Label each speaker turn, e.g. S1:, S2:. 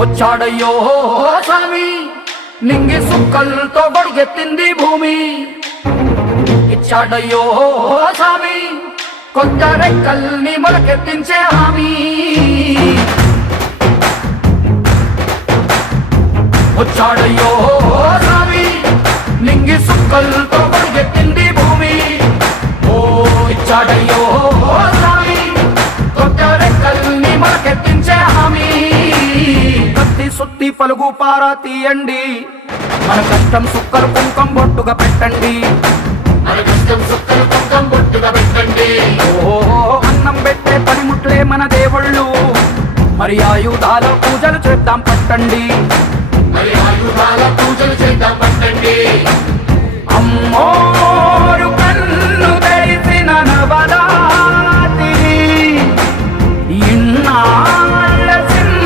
S1: వచ్చాడయ్యో స్వామి నింగి సుక్కలతో బడిగెత్తింది భూమి ఇచ్చాడయ్యో స్వామి కొత్త రెక్కల్ని మొలకెత్తించే హామీ వచ్చాడయ్యో స్వామి నింగి సుక్కలతో బడిగెత్తింది భూమి ఓ ఇచ్చాడయ్యో
S2: పలుగు పారా తీయండి మన కష్టం సుక్కలు కుంకం బొట్టుగా పెట్టండి
S3: మన కష్టం సుక్కలు కుంకం బొట్టుగా పెట్టండి
S2: ఓహో అన్నం పెట్టే పనిముట్లే మన దేవుళ్ళు మరి ఆయుధాల పూజలు చేద్దాం పట్టండి
S3: మరి ఆయుధాల పూజలు చేద్దాం పట్టండి
S2: అమ్మోరు కన్ను తెరిసిన నవరాత్రి ఇన్నా